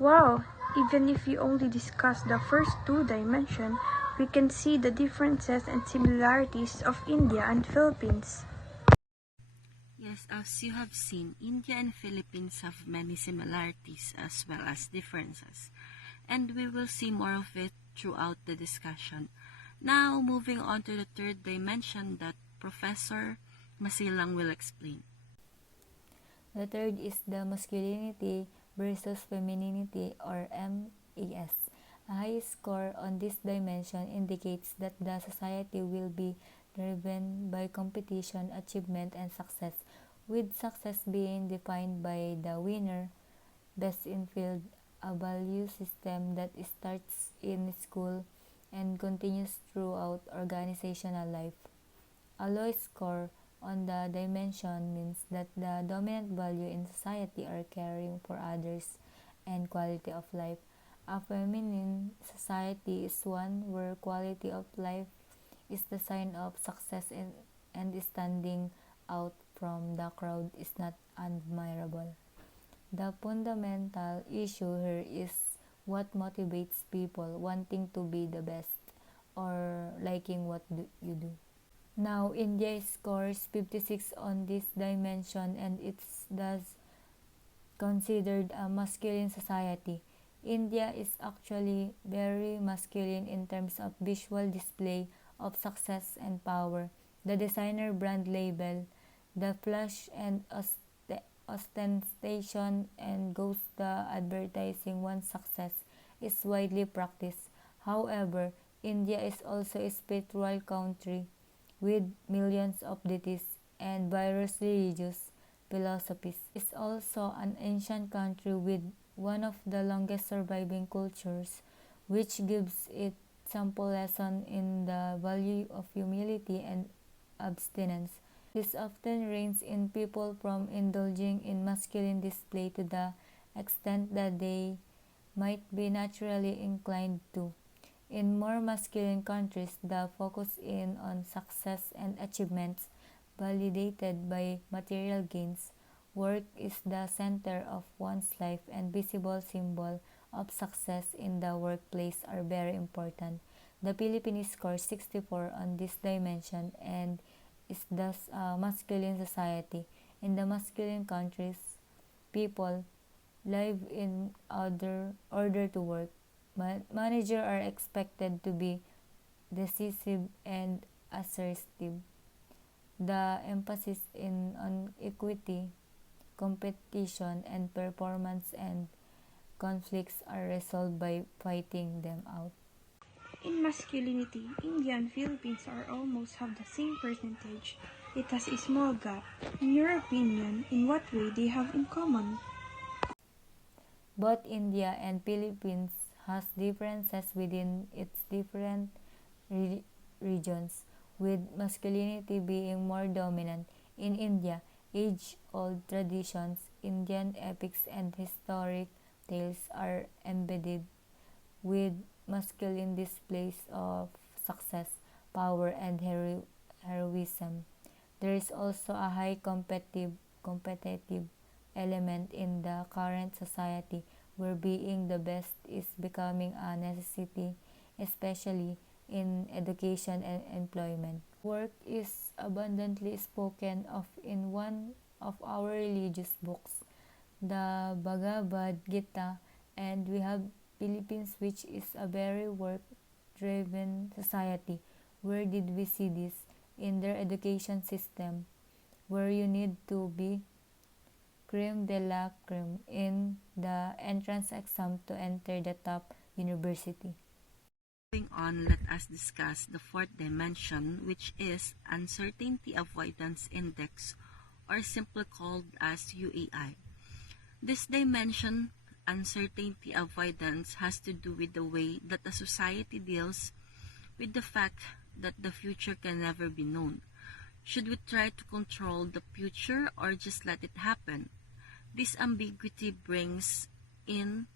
Wow, even if we only discuss the first two dimensions, we can see the differences and similarities of India and Philippines. Yes, as you have seen, India and Philippines have many similarities as well as differences, and we will see more of it throughout the discussion. Now, moving on to the third dimension that Professor Masilang will explain. The third is the masculinity versus femininity, or MAS. A high score on this dimension indicates that the society will be driven by competition, achievement, and success, with success being defined by the winner, best in field, a value system that starts in school and continues throughout organizational life. A low score on the dimension means that the dominant value in society are caring for others and quality of life. A feminine society is one where quality of life is the sign of success, and standing out from the crowd is not admirable. The fundamental issue here is what motivates people wanting to be the best or liking what you do. Now, India scores 56 on this dimension, and it's thus considered a masculine society. India is actually very masculine in terms of visual display of success and power. The designer brand label, the flash and ostentation, and goes the advertising one's success is widely practiced. However, India is also a spiritual country with millions of deities and various religious philosophies. It is also an ancient country with one of the longest surviving cultures, which gives it sample lesson in the value of humility and abstinence. This often reins in people from indulging in masculine display to the extent that they might be naturally inclined to. In more masculine countries, the focus is on success and achievements validated by material gains. Work is the center of one's life, and visible symbol of success in the workplace are very important. The Philippines scores 64 on this dimension and is thus a masculine society. In the masculine countries, people live in order to work. Managers are expected to be decisive and assertive. The emphasis on equity, competition, and performance, and conflicts are resolved by fighting them out. In masculinity, India and Philippines are almost have the same percentage. It has a small gap. In your opinion, in what way they have in common? Both India and Philippines has differences within its different regions, with masculinity being more dominant. In India, age-old traditions, Indian epics, and historic tales are embedded with masculine displays of success, power, and heroism. There is also a high competitive element in the current society where being the best is becoming a necessity, especially in education and employment. Work is abundantly spoken of in one of our religious books, the Bhagavad Gita, and we have Philippines, which is a very work-driven society. Where did we see this? In their education system, where you need to be creme de la creme in the entrance exam to enter the top university. Moving on, let us discuss the fourth dimension, which is Uncertainty Avoidance Index, or simply called as UAI. This dimension, uncertainty avoidance, has to do with the way that a society deals with the fact that the future can never be known. Should we try to control the future or just let it happen? This ambiguity brings in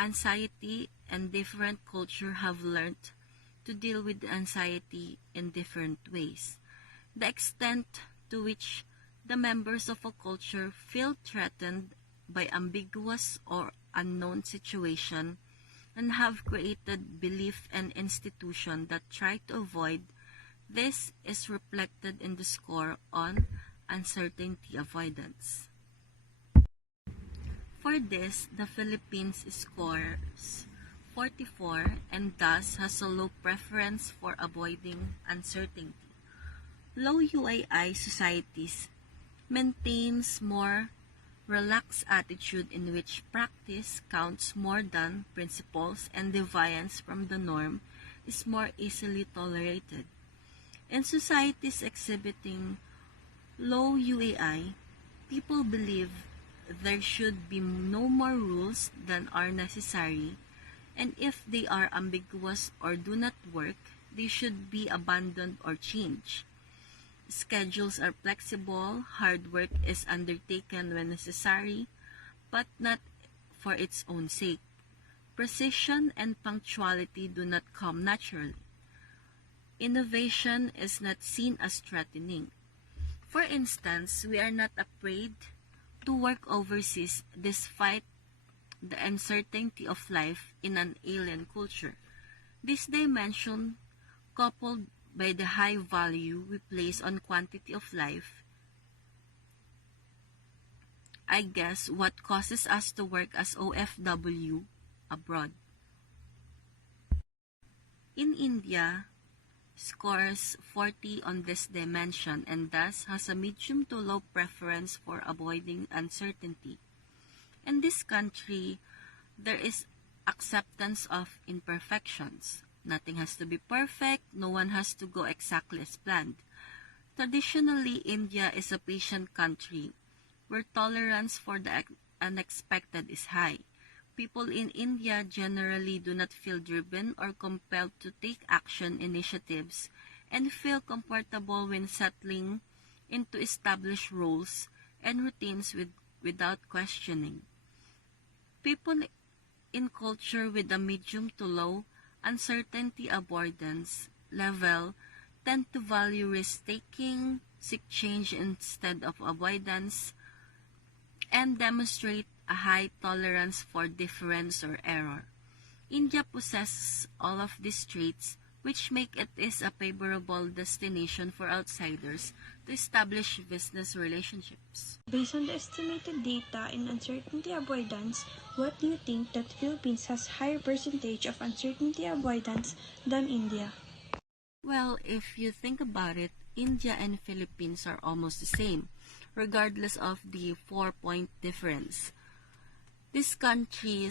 anxiety, and different cultures have learned to deal with anxiety in different ways. The extent to which the members of a culture feel threatened by ambiguous or unknown situation and have created belief and institution that try to avoid. This is reflected in the score on uncertainty avoidance. For this, the Philippines scores 44 and thus has a low preference for avoiding uncertainty. Low UAI societies maintains more relaxed attitude in which practice counts more than principles and deviance from the norm is more easily tolerated. In societies exhibiting low UAI, people believe there should be no more rules than are necessary, and if they are ambiguous or do not work, they should be abandoned or changed. Schedules are flexible, hard work is undertaken when necessary, but not for its own sake. Precision and punctuality do not come naturally. Innovation is not seen as threatening. For instance, we are not afraid to work overseas despite the uncertainty of life in an alien culture. This dimension, coupled by the high value we place on quantity of life, I guess what causes us to work as OFW abroad. In India, scores 40 on this dimension and thus has a medium to low preference for avoiding uncertainty. In this country, there is acceptance of imperfections. Nothing has to be perfect, no one has to go exactly as planned. Traditionally, India is a patient country where tolerance for the unexpected is high. People in India generally do not feel driven or compelled to take action initiatives and feel comfortable when settling into established roles and routines without questioning. People in culture with a medium to low uncertainty avoidance level tend to value risk-taking, seek change instead of avoidance, and demonstrate a high tolerance for difference or error. India possesses all of these traits, which make it is a favorable destination for outsiders to establish business relationships. Based on the estimated data in uncertainty avoidance, what do you think that Philippines has higher percentage of uncertainty avoidance than India? Well, if you think about it, India and Philippines are almost the same, regardless of the 4-point difference. This country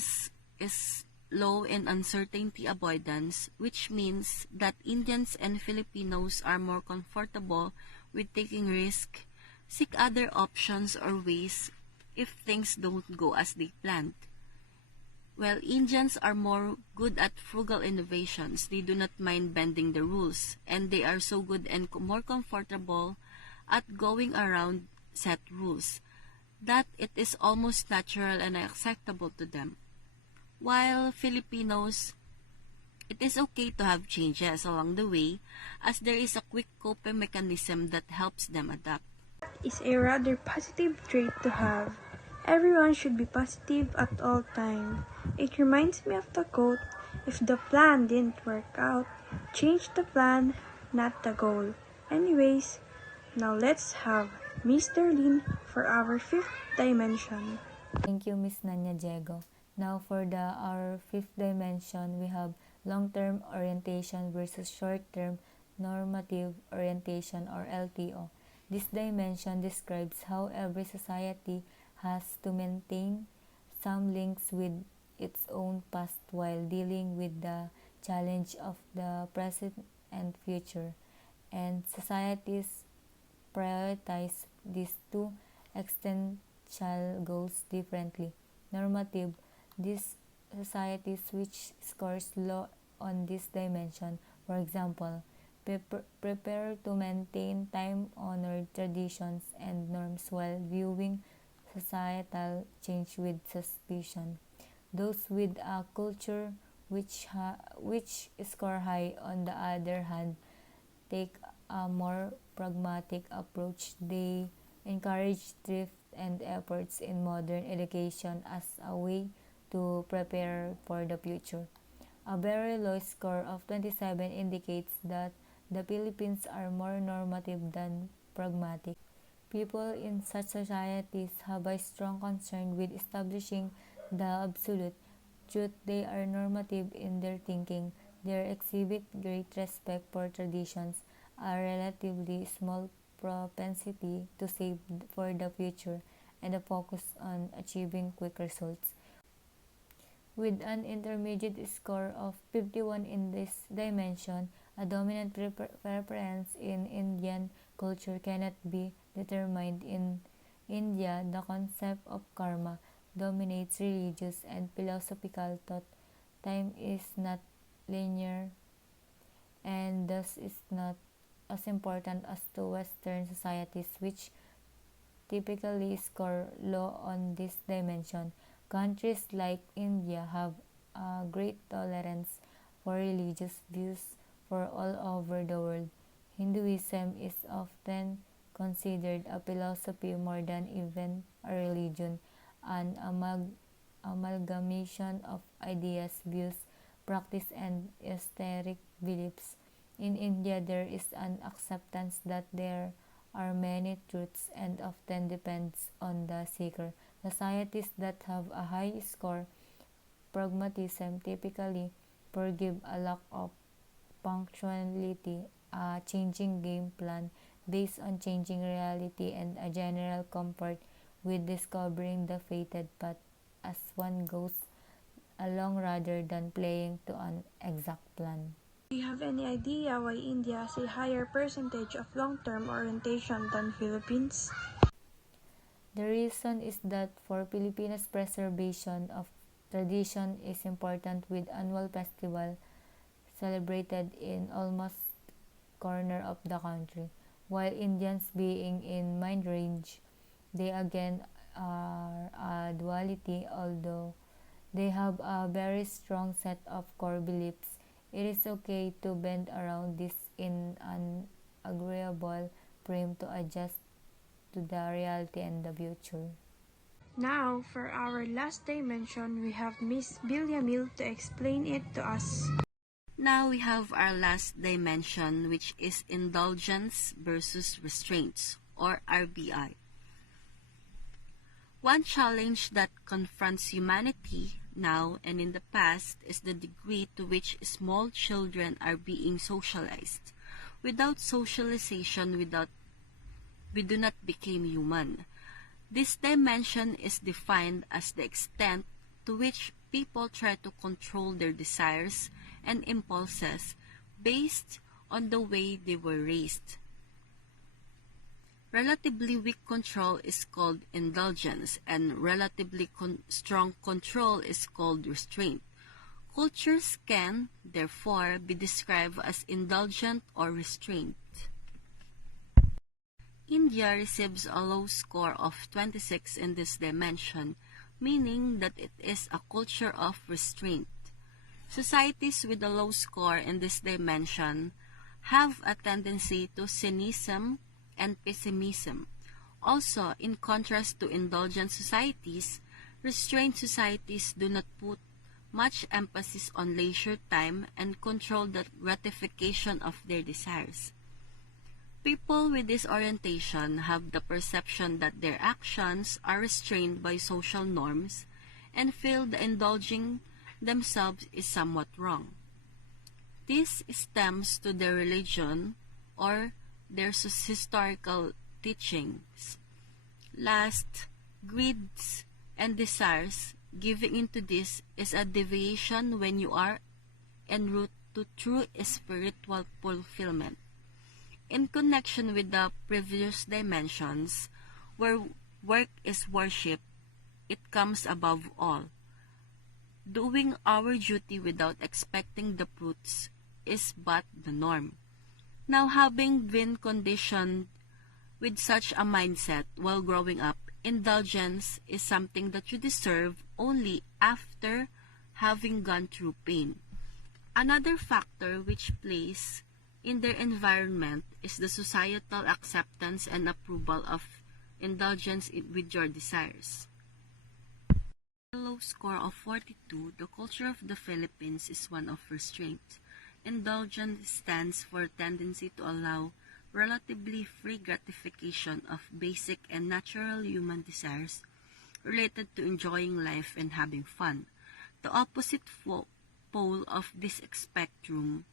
is low in uncertainty avoidance, which means that Indians and Filipinos are more comfortable with taking risk, seek other options or ways if things don't go as they planned. Well, Indians are more good at frugal innovations. They do not mind bending the rules, and they are so good and more comfortable at going around set rules that it is almost natural and acceptable to them. While Filipinos, it is okay to have changes along the way as there is a quick coping mechanism that helps them adapt. Is a rather positive trait to have. Everyone should be positive at all time. It reminds me of the quote, if the plan didn't work out, change the plan, not the goal. Anyways, now let's have Miss Darlene for our fifth dimension. Thank you, Miss Nanya Diego. Now for our fifth dimension, we have long-term orientation versus short-term normative orientation or LTO. This dimension describes how every society has to maintain some links with its own past while dealing with the challenge of the present and future. And societies prioritize these two existential goals differently. Normative, these societies which scores low on this dimension, for example, prepare to maintain time-honored traditions and norms while viewing societal change with suspicion. Those with a culture which score high, on the other hand, take a more pragmatic approach. They encourage thrift and efforts in modern education as a way to prepare for the future. A very low score of 27 indicates that the Philippines are more normative than pragmatic. People in such societies have a strong concern with establishing the absolute truth. They are normative in their thinking. They exhibit great respect for traditions, a relatively small propensity to save for the future, and a focus on achieving quick results. With an intermediate score of 51 in this dimension, a dominant preference in Indian culture cannot be determined. In India, the concept of karma dominates religious and philosophical thought. Time is not linear and thus is not as important as to Western societies, which typically score low on this dimension. Countries like India have a great tolerance for religious views for all over the world. Hinduism is often considered a philosophy more than even a religion, an amalgamation of ideas, views, practice, and esoteric beliefs. In India, there is an acceptance that there are many truths and often depends on the seeker. Societies that have a high score, pragmatism typically forgive a lack of punctuality, a changing game plan based on changing reality, and a general comfort with discovering the fated path as one goes along rather than playing to an exact plan. Do you have any idea why India has a higher percentage of long-term orientation than Philippines? The reason is that for Filipinos, preservation of tradition is important with annual festival celebrated in almost corner of the country. While Indians being in mind range, they again are a duality, although they have a very strong set of core beliefs. It is okay to bend around this in an agreeable frame to adjust to the reality and the future. Now, for our last dimension, we have Miss Bilyamil to explain it to us. Now we have our last dimension, which is indulgence versus restraints, or RBI. One challenge that confronts humanity now and in the past is the degree to which small children are being socialized. Without socialization, we do not become human. This dimension is defined as the extent to which people try to control their desires and impulses based on the way they were raised. Relatively weak control is called indulgence, and relatively strong control is called restraint. Cultures can, therefore, be described as indulgent or restrained. India receives a low score of 26 in this dimension, meaning that it is a culture of restraint. Societies with a low score in this dimension have a tendency to cynicism and pessimism. Also, in contrast to indulgent societies, restrained societies do not put much emphasis on leisure time and control the gratification of their desires. People with this orientation have the perception that their actions are restrained by social norms and feel the indulging themselves is somewhat wrong. This stems to their religion or their historical teachings. Last, greeds and desires, giving into this is a deviation when you are en route to true spiritual fulfillment. In connection with the previous dimensions, where work is worship, it comes above all. Doing our duty without expecting the fruits is but the norm. Now, having been conditioned with such a mindset while growing up, indulgence is something that you deserve only after having gone through pain. Another factor which plays in their environment is the societal acceptance and approval of indulgence with your desires. A low score of 42, the culture of the Philippines is one of restraint. Indulgence stands for tendency to allow relatively free gratification of basic and natural human desires related to enjoying life and having fun. The opposite pole of this spectrum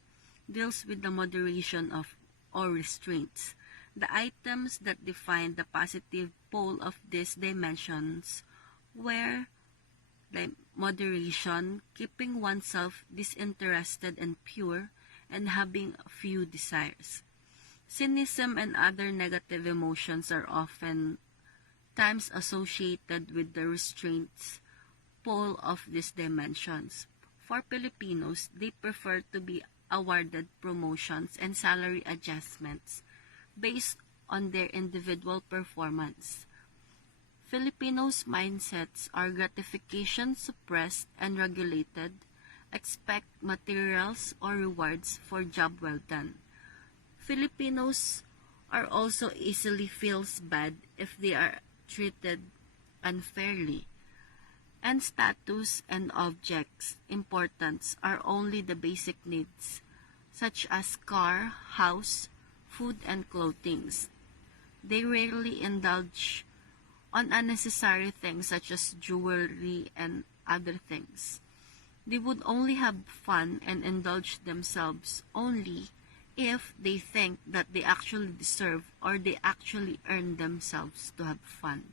deals with the moderation of or restraints. The items that define the positive pole of these dimensions were the moderation, keeping oneself disinterested and pure, and having few desires. Cynicism and other negative emotions are often times associated with the restraints pole of these dimensions. For Filipinos, they prefer to be awarded promotions and salary adjustments based on their individual performance. Filipinos' mindsets are gratification suppressed and regulated, expect materials or rewards for job well done. Filipinos are also easily feels bad if they are treated unfairly, and status and objects importance are only the basic needs, such as car, house, food, and clothing. They rarely indulge on unnecessary things such as jewelry and other things. They would only have fun and indulge themselves only if they think that they actually deserve or they actually earn themselves to have fun.